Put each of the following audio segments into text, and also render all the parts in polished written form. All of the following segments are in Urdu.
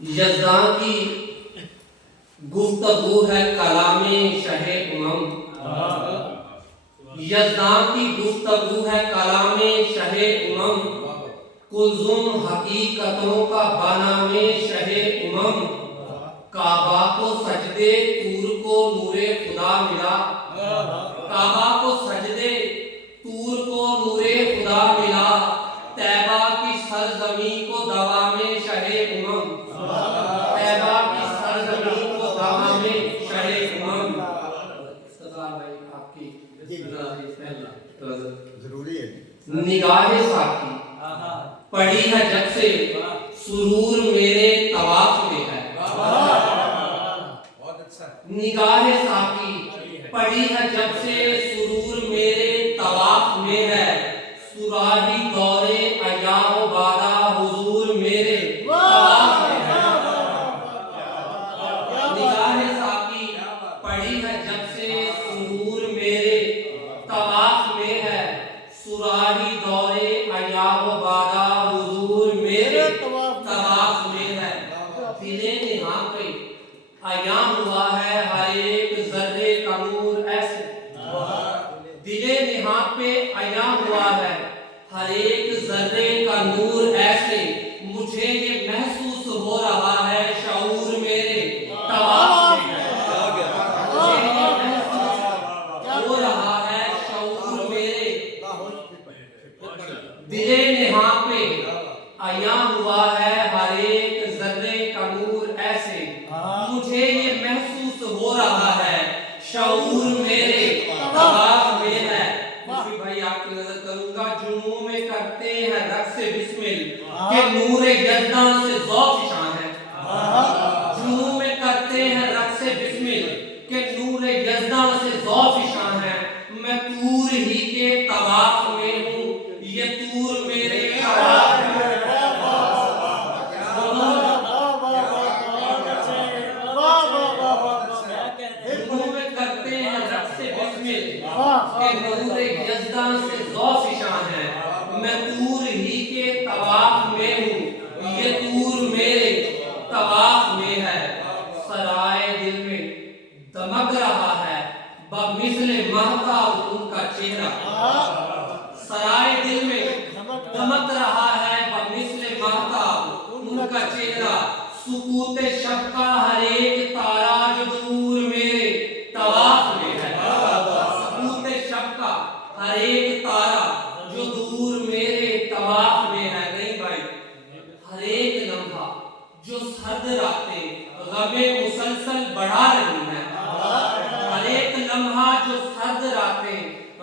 یزداں کی گفتگو ہے کلام شہ امم، یزداں کی گفتگو ہے کلام شہ امم، کلزم حقیقتوں کا بنام شہ امم، کعبہ کو سجدے طور کو نور خدا ملا، کعبہ کو سجدے طور کو نور خدا ملا، طیبہ کی سرزمین کو دوام شہ امم، طیبہ کی سرزمین کو دوام شہ امم۔ استقلال بھائی آپ کی ضروری ہے۔ نگاہ ساکی پڑی ہے جب سے سرور میرے طواف میں ہے، نگاہ ساکی پڑی ہے جب سے سرور میرے طواف میں ہے، سراہی دور ایام و بادہ حضور میرے طواف میں ہے، نگاہ ساکی پڑی ہے جب سے سرور میرے طواف میں ہے، سراہی دور ایام و بادہ حضور میرے طواف میں ہے، دلے نہاں پہ عیاں ہوا ہے ہر ایک ذرے کا نور ایسے، دلے نہاں پہ عیاں ہوا ہے ہر ایک ذرے کا نور ایسے، مجھے یہ محسوس ہو رہا ہے شعور میرے طواف میں ہے، مجھے یہ محسوس ہو رہا ہے شعور میرے، دلے نہاں پہ عیاں ہوا ہے ہر ایک ذرے کا نور ایسے، مجھے یہ محسوس ہو رہا ہے شعور میرے طواف میں ہے۔ مفید بھائی آپ کی نظر کروں گا، جنوں میں کرتے ہیں رقص بسمل کہ نور یزداں سے ذوق شان ہے، جنوں میں کرتے ہیں رقص بسمل کہ نور یزداں سے ذوق شان ہے، میں طور ہی کے طواف میں ہوں، یہ طور میرے طواف میں ہے، جنوں میں کرتے ہیں رقص بسمل کہ نور یزداں سے ذوق شان ہے، میں طور ہی کے طواف میں ہوں، یہ طور میرے طواف میں ہے، سرائے دل میں دمک رہا ہے بمثل مہتاب ان کا چہرہ، سرائے دل میں دمک رہا ہے بمثل مہتاب ان کا چہرہ، سکوت شب کا ہر ایک تارا جو دور میرے طواف میں ہے، سکوت شب کا ہر ایک تارا جو دور میرے طواف میں ہے۔ نہیں بھائی، ہر ایک لمحہ جو سرد راتیں غم مسلسل بڑھا رہی ہیں، ہر ایک لمحہ جو سرد راتیں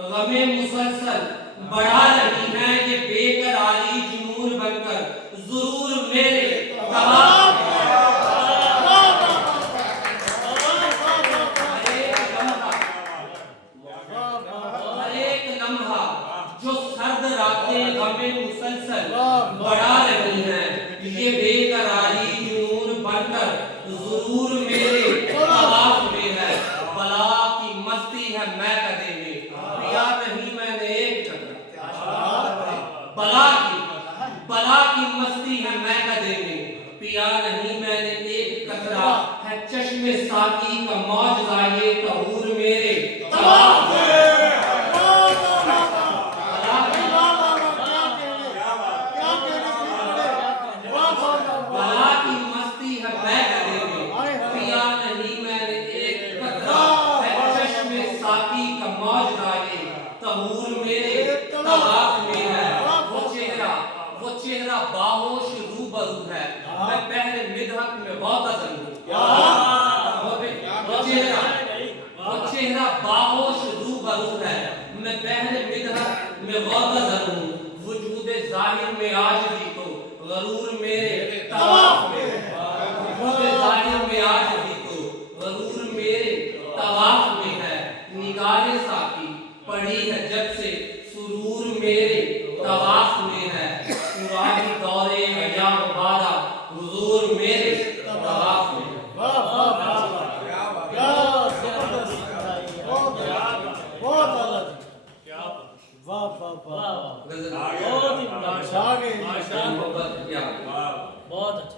غم مسلسل بڑھا رہی ہیں، یہ بے قراری جنون بن کر ضرور میرے طواف میں ہے۔ ہر ایک لمحہ جو سرد راتیں غم مسلسل بڑھا رہی ہیں، یہ بے قراری جنون بن کر ضرور میرے طواف میں ہے، بلا کی مستی ہے میں کدے میں پیا نہیں میں نے ایک چکرا، بلا کی مستی ہے میں کدے میں پیا نہیں میں نے ایک قطرہ، ہے چشم ساقی کا معجزہ یہ طہور میرے طواف میں ہے، بلا کی مستی ہے میں کدے میں پیا نہیں میں نے ایک قطرہ، ہے چشم ساقی کا معجزہ یہ طہور میرے طواف میں ہے، وہ چہرہ باہوش روبرو ہے، میں بحر مدحت میں غوطہ ہوں، وہ چہرہ باہوش روبرو ہے، میں بحر مدحت میں غوطہ ہوں، وجود ظاہر میں عاجزی تو غرور میرے طواف میں ہے، وجود ظاہر میں عاجزی تو غرور میرے طواف میں ہے، نگاہ ساکی پڑی ہے جب سے سرور میرے طواف میں ہے، سراہی دور ایام و بادہ حضور میرے طواف میں ہے۔ بہت اچھا۔